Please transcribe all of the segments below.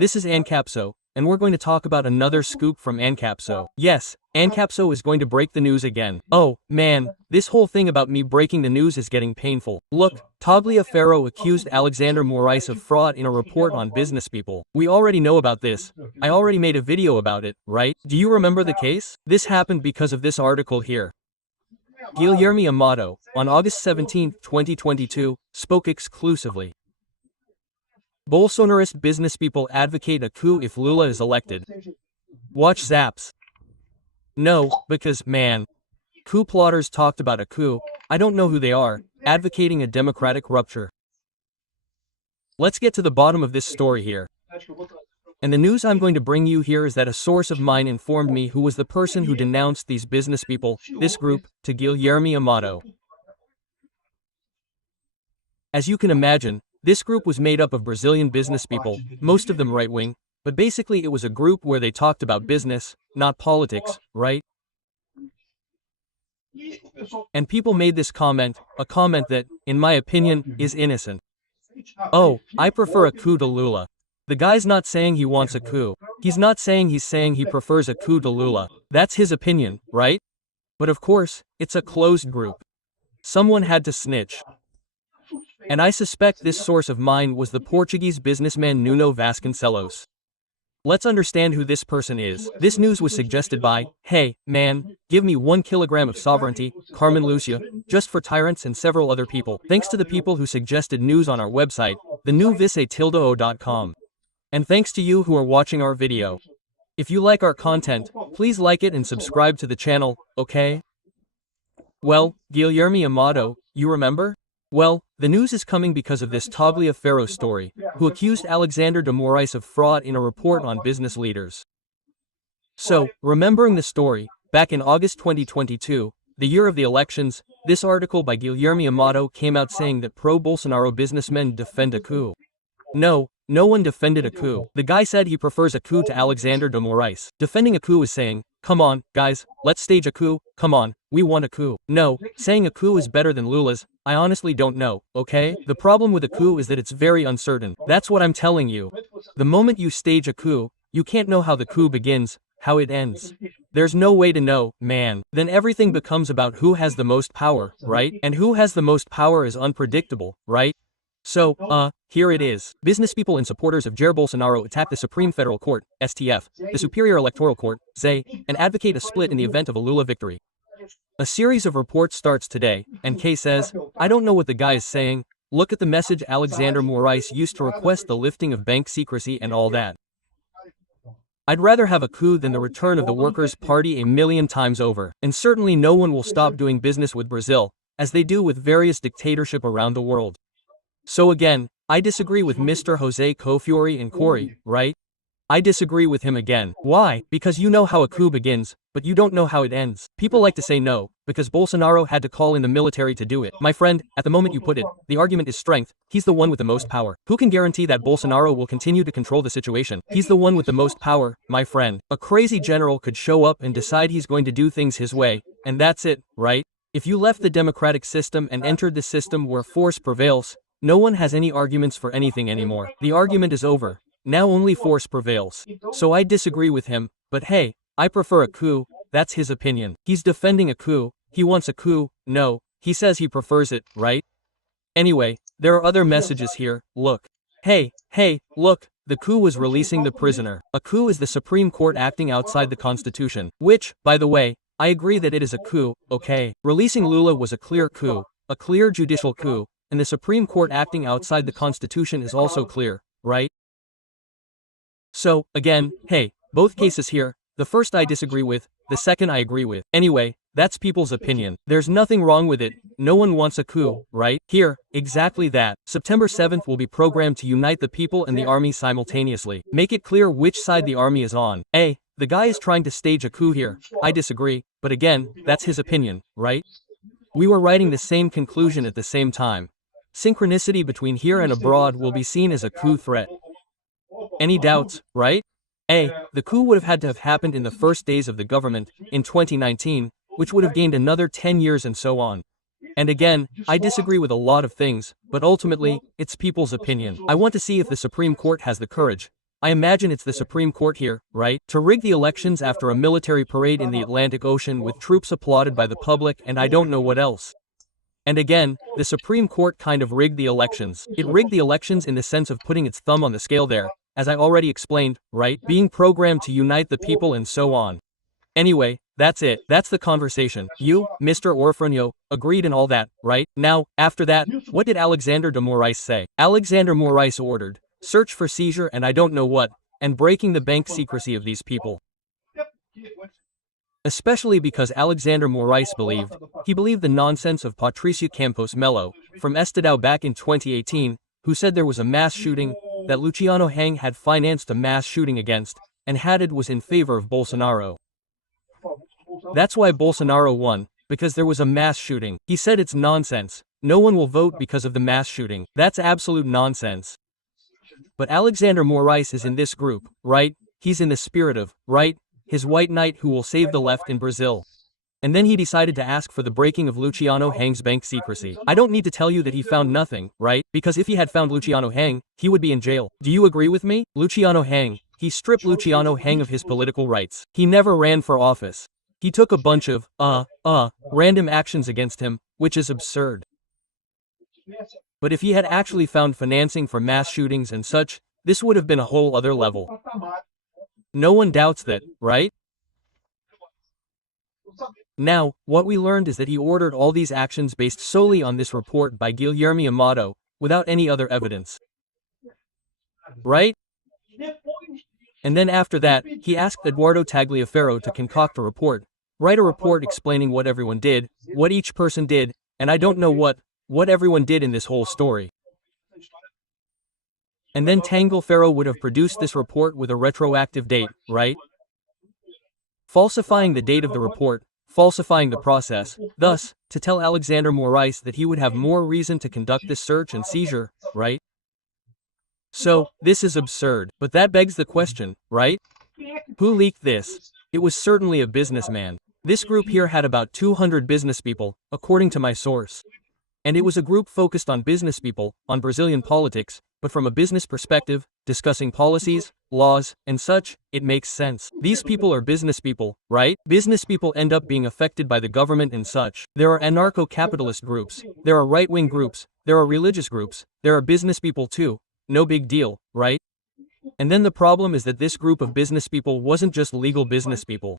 this is Ancapso, and we're going to talk about another scoop from Ancapso. Yes, Ancapso is going to break the news again. Oh, man, this whole thing about me breaking the news is getting painful. Look, Tagliaferro accused Alexander Moraes of fraud in a report on business people. We already know about this. I already made a video about it, right? Do you remember the case? This happened because of this article here. Guilherme Amado, on August 17, 2022, spoke exclusively. Bolsonarist businesspeople advocate a coup if Lula is elected. Watch Zaps. No, because, man. Coup plotters talked about a coup, I don't know who they are, advocating a democratic rupture. Let's get to the bottom of this story here. And the news I'm going to bring you here is that a source of mine informed me who was the person who denounced these businesspeople, this group, to Guilherme Amado. As you can imagine, this group was made up of Brazilian businesspeople, most of them right-wing, but basically it was a group where they talked about business, not politics, right? And people made this comment, a comment that, in my opinion, is innocent. Oh, I prefer a coup to Lula. The guy's not saying he wants a coup. He's not saying he's saying he prefers a coup to Lula. That's his opinion, right? But of course, it's a closed group. Someone had to snitch. And I suspect this source of mine was the Portuguese businessman Nuno Vasconcelos. Let's understand who this person is. This news was suggested by, hey, man, give me 1 kilogram of sovereignty, Carmen Lucia, just for tyrants and several other people. Thanks to the people who suggested news on our website, thenewvise.com. And thanks to you who are watching our video. If you like our content, please like it and subscribe to the channel, okay? Well, Guilherme Amado, you remember? Well, the news is coming because of this Tagliaferro story, who accused Alexander de Moraes of fraud in a report on business leaders. So, remembering the story, back in August 2022, the year of the elections, this article by Guilherme Amado came out saying that pro-Bolsonaro businessmen defend a coup. No one defended a coup. The guy said he prefers a coup to Alexander de Moraes. Defending a coup is saying, come on, guys, let's stage a coup, come on, we want a coup. No, saying a coup is better than Lula's, I honestly don't know, okay? The problem with a coup is that it's very uncertain. That's what I'm telling you. The moment you stage a coup, you can't know how the coup begins, how it ends. There's no way to know, man. Then everything becomes about who has the most power, right? And who has the most power is unpredictable, right? So, here it is. Businesspeople and supporters of Jair Bolsonaro attack the Supreme Federal Court, STF, the Superior Electoral Court, ZE, and advocate a split in the event of a Lula victory. A series of reports starts today, and Kay says, I don't know what the guy is saying, look at the message Alexander Moraes used to request the lifting of bank secrecy and all that. I'd rather have a coup than the return of the Workers' Party 1,000,000 times over, and certainly no one will stop doing business with Brazil, as they do with various dictatorship around the world. So again, I disagree with Mr. Jose Kofiori and Corey, right? I disagree with him again. Why? Because you know how a coup begins, but you don't know how it ends. People like to say no, because Bolsonaro had to call in the military to do it. My friend, at the moment you put it, the argument is strength. He's the one with the most power. Who can guarantee that Bolsonaro will continue to control the situation? He's the one with the most power, my friend. A crazy general could show up and decide he's going to do things his way, and that's it, right? If you left the democratic system and entered the system where force prevails, no one has any arguments for anything anymore. The argument is over. Now only force prevails. So I disagree with him, but hey, I prefer a coup, that's his opinion. He's defending a coup, he wants a coup, no, he says he prefers it, right? Anyway, there are other messages here, look. Hey, look, the coup was releasing the prisoner. A coup is the Supreme Court acting outside the Constitution, which, by the way, I agree that it is a coup, okay? Releasing Lula was a clear coup, a clear judicial coup, and the Supreme Court acting outside the Constitution is also clear, right? So, again, hey, both cases here, the first I disagree with, the second I agree with. Anyway, that's people's opinion. There's nothing wrong with it, no one wants a coup, right? Here, exactly that. September 7th will be programmed to unite the people and the army simultaneously. Make it clear which side the army is on. The guy is trying to stage a coup here, I disagree, but again, that's his opinion, right? We were writing the same conclusion at the same time. Synchronicity between here and abroad will be seen as a coup threat. Any doubts, right? The coup would have had to have happened in the first days of the government, in 2019, which would have gained another 10 years and so on. And again, I disagree with a lot of things, but ultimately, it's people's opinion. I want to see if the Supreme Court has the courage, I imagine it's the Supreme Court here, right? To rig the elections after a military parade in the Atlantic Ocean with troops applauded by the public and I don't know what else. And again, the Supreme Court kind of rigged the elections. It rigged the elections in the sense of putting its thumb on the scale there, as I already explained, right? Being programmed to unite the people and so on. Anyway, that's it. That's the conversation. You, Mr. Orfranio, agreed and all that, right? Now, after that, what did Alexander de Moraes say? Alexander Moraes ordered, search for seizure and I don't know what, and breaking the bank secrecy of these people. Especially because Alexander Moraes believed the nonsense of Patricia Campos Melo, from Estadão back in 2018, who said there was a mass shooting, that Luciano Hang had financed a mass shooting against, and Haddad was in favor of Bolsonaro. That's why Bolsonaro won, because there was a mass shooting. He said it's nonsense. No one will vote because of the mass shooting. That's absolute nonsense. But Alexander Moraes is in this group, right? He's in the spirit of, right? His white knight who will save the left in Brazil. And then he decided to ask for the breaking of Luciano Hang's bank secrecy. I don't need to tell you that he found nothing, right? Because if he had found Luciano Hang, he would be in jail. Do you agree with me? Luciano Hang. He stripped Luciano Hang of his political rights. He never ran for office. He took a bunch of, random actions against him, which is absurd. But if he had actually found financing for mass shootings and such, this would have been a whole other level. No one doubts that, right? Now, what we learned is that he ordered all these actions based solely on this report by Guilherme Amado, without any other evidence. Right? And then after that, he asked Eduardo Tagliaferro to concoct a report, write a report explaining what everyone did, what each person did, and I don't know what everyone did in this whole story. And then Tagliaferro would have produced this report with a retroactive date, right? Falsifying the date of the report, falsifying the process, thus, to tell Alexander Moraes that he would have more reason to conduct this search and seizure, right? So, this is absurd. But that begs the question, right? Who leaked this? It was certainly a businessman. This group here had about 200 business people, according to my source. And it was a group focused on business people, on Brazilian politics, but from a business perspective, discussing policies, laws, and such, it makes sense. These people are business people, right? Business people end up being affected by the government and such. There are anarcho-capitalist groups, there are right-wing groups, there are religious groups, there are business people too. No big deal, right? And then the problem is that this group of business people wasn't just legal business people.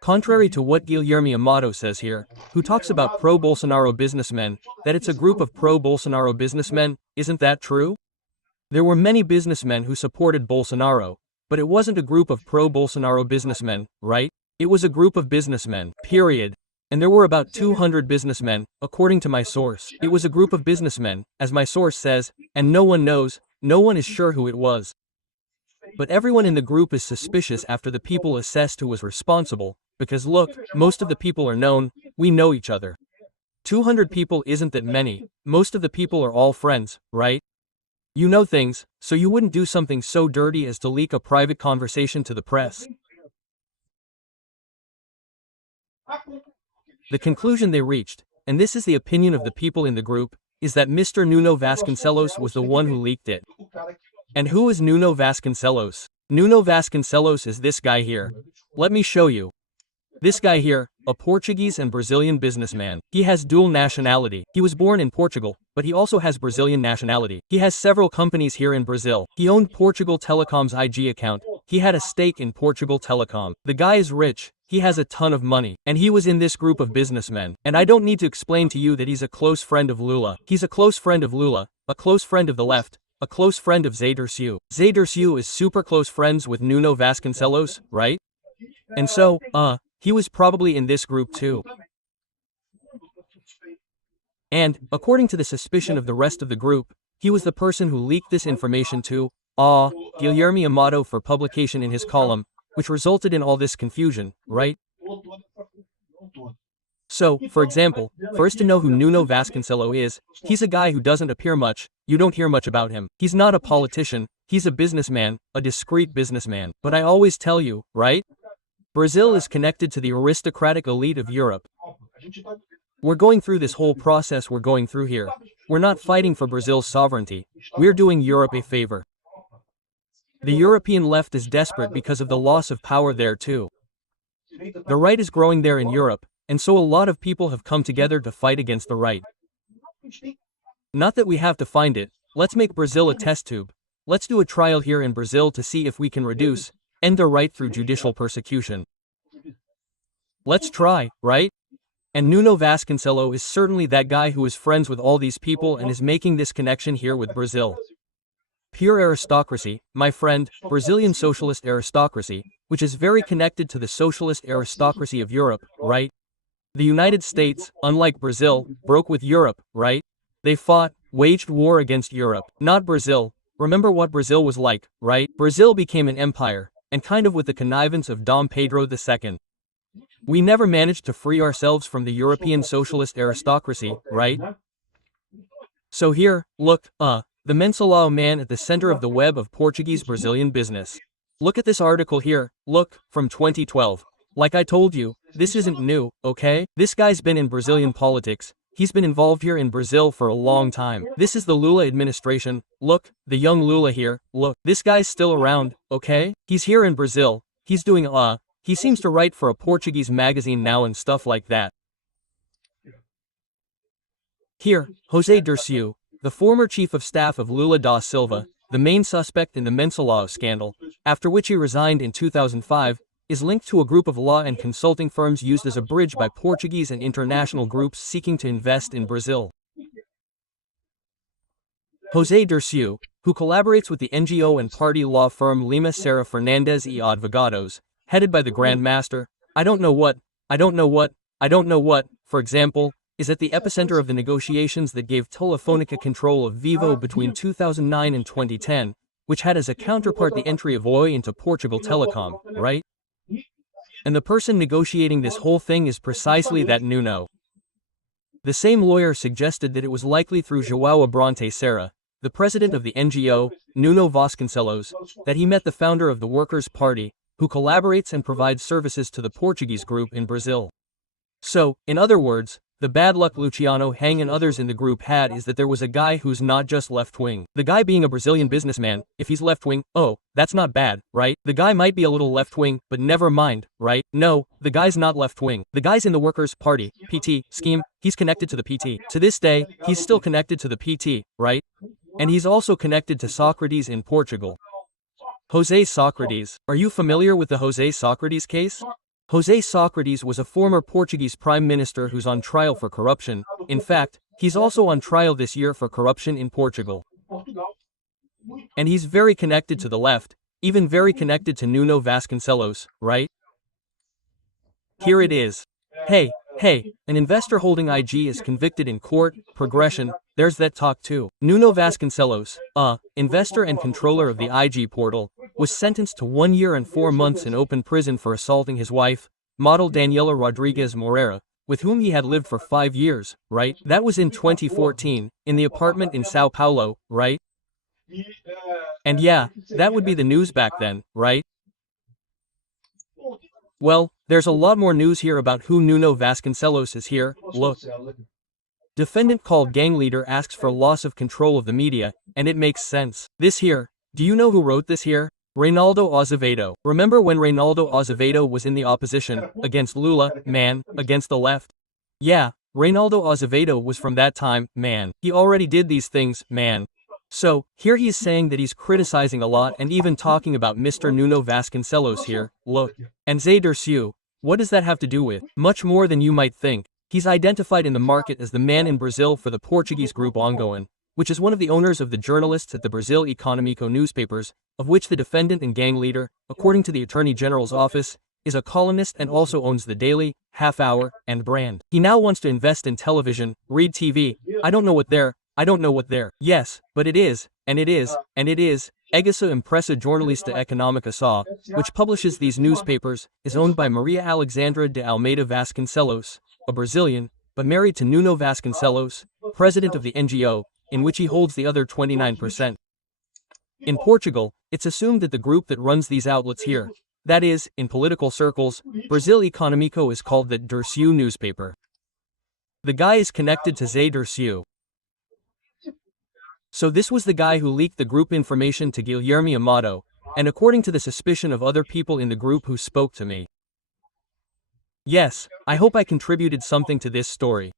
Contrary to what Guilherme Amado says here, who talks about pro-Bolsonaro businessmen, that it's a group of pro-Bolsonaro businessmen, isn't that true? There were many businessmen who supported Bolsonaro, but it wasn't a group of pro-Bolsonaro businessmen, right? It was a group of businessmen, period. And there were about 200 businessmen, according to my source. It was a group of businessmen, as my source says, and no one knows, no one is sure who it was. But everyone in the group is suspicious after the people assessed who was responsible, because look, most of the people are known, we know each other. 200 people isn't that many, most of the people are all friends, right? You know things, so you wouldn't do something so dirty as to leak a private conversation to the press. The conclusion they reached, and this is the opinion of the people in the group, is that Mr. Nuno Vasconcelos was the one who leaked it. And who is Nuno Vasconcelos? Nuno Vasconcelos is this guy here. Let me show you. This guy here, a Portuguese and Brazilian businessman. He has dual nationality. He was born in Portugal, but he also has Brazilian nationality. He has several companies here in Brazil. He owned Portugal Telecom's IG account. He had a stake in Portugal Telecom. The guy is rich. He has a ton of money. And he was in this group of businessmen. And I don't need to explain to you that he's a close friend of Lula. He's a close friend of Lula, a close friend of the left, a close friend of Zé Dirceu. Zé Dirceu is super close friends with Nuno Vasconcelos, right? And so, he was probably in this group too. And, according to the suspicion of the rest of the group, he was the person who leaked this information to, Guilherme Amado for publication in his column, which resulted in all this confusion, right? So, for example, first to know who Nuno Vasconcelos is, he's a guy who doesn't appear much, you don't hear much about him. He's not a politician, he's a businessman, a discreet businessman. But I always tell you, right? Brazil is connected to the aristocratic elite of Europe. We're going through this whole process we're going through here. We're not fighting for Brazil's sovereignty. We're doing Europe a favor. The European left is desperate because of the loss of power there too. The right is growing there in Europe, and so a lot of people have come together to fight against the right. Not that we have to find it, let's make Brazil a test tube. Let's do a trial here in Brazil to see if we can end the right through judicial persecution. Let's try, right? And Nuno Vasconcelos is certainly that guy who is friends with all these people and is making this connection here with Brazil. Pure aristocracy, my friend, Brazilian socialist aristocracy, which is very connected to the socialist aristocracy of Europe, right? The United States, unlike Brazil, broke with Europe, right? They fought, waged war against Europe, not Brazil. Remember what Brazil was like, right? Brazil became an empire, and kind of with the connivance of Dom Pedro II. We never managed to free ourselves from the European socialist aristocracy, right? So here, look, the Mensalão man at the center of the web of Portuguese-Brazilian business. Look at this article here, look, from 2012. Like I told you, this isn't new, okay? This guy's been in Brazilian politics. He's been involved here in Brazil for a long time. This is the Lula administration. Look, the young Lula here. Look, this guy's still around, okay? He's here in Brazil. He's doing he seems to write for a Portuguese magazine now and stuff like that. Here, José Dirceu, the former chief of staff of Lula da Silva, the main suspect in the Mensalão scandal, after which he resigned in 2005, is linked to a group of law and consulting firms used as a bridge by Portuguese and international groups seeking to invest in Brazil. José Dirceu, who collaborates with the NGO and party law firm Lima Serra Fernandes e Advogados, headed by the Grand Master, for example, is at the epicenter of the negotiations that gave Telefónica control of Vivo between 2009 and 2010, which had as a counterpart the entry of Oi into Portugal Telecom, right? And the person negotiating this whole thing is precisely that Nuno. The same lawyer suggested that it was likely through João Abrante Serra, the president of the NGO, Nuno Vasconcelos, that he met the founder of the Workers' Party, who collaborates and provides services to the Portuguese group in Brazil. So, in other words, the bad luck Luciano Hang and others in the group had is that there was a guy who's not just left-wing. The guy being a Brazilian businessman, if he's left-wing, that's not bad, right? The guy might be a little left-wing, but never mind, right? No, the guy's not left-wing. The guy's in the Workers' Party, PT, scheme, he's connected to the PT. To this day, he's still connected to the PT, right? And he's also connected to Socrates in Portugal. José Socrates. Are you familiar with the José Socrates case? José Socrates was a former Portuguese prime minister who's on trial for corruption. In fact, he's also on trial this year for corruption in Portugal. And he's very connected to the left, even very connected to Nuno Vasconcelos, right? Here it is. Hey, an investor holding IG is convicted in court, progression, there's that talk too. Nuno Vasconcelos, investor and controller of the IG portal, was sentenced to 1 year and 4 months in open prison for assaulting his wife, model Daniela Rodrigues Moreira, with whom he had lived for 5 years, right? That was in 2014, in the apartment in Sao Paulo, right? And yeah, that would be the news back then, right? Well, there's a lot more news here about who Nuno Vasconcelos is here. Look. Defendant called gang leader asks for loss of control of the media, and it makes sense. This here, do you know who wrote this here? Reinaldo Azevedo. Remember when Reinaldo Azevedo was in the opposition, against Lula, man, against the left? Yeah, Reinaldo Azevedo was from that time, man. He already did these things, man. So, here he's saying that he's criticizing a lot and even talking about Mr. Nuno Vasconcelos here, look. And José Dirceu, what does that have to do with? Much more than you might think. He's identified in the market as the man in Brazil for the Portuguese group Ongoing, which is one of the owners of the journalists at the Brazil Econômico newspapers, of which the defendant and gang leader, according to the Attorney General's office, is a columnist and also owns the Daily, Half Hour, and Brand. He now wants to invest in television, read TV, I don't know what they're. Yes, but it is, Egesa Impressa Jornalista Econômica SA, which publishes these newspapers, is owned by Maria Alexandra de Almeida Vasconcelos, a Brazilian, but married to Nuno Vasconcelos, president of the NGO, in which he holds the other 29%. In Portugal, it's assumed that the group that runs these outlets here, that is, in political circles, Brazil Econômico is called the Dirceu newspaper. The guy is connected to José Dirceu. So this was the guy who leaked the group information to Guilherme Amado, and according to the suspicion of other people in the group who spoke to me. Yes, I hope I contributed something to this story.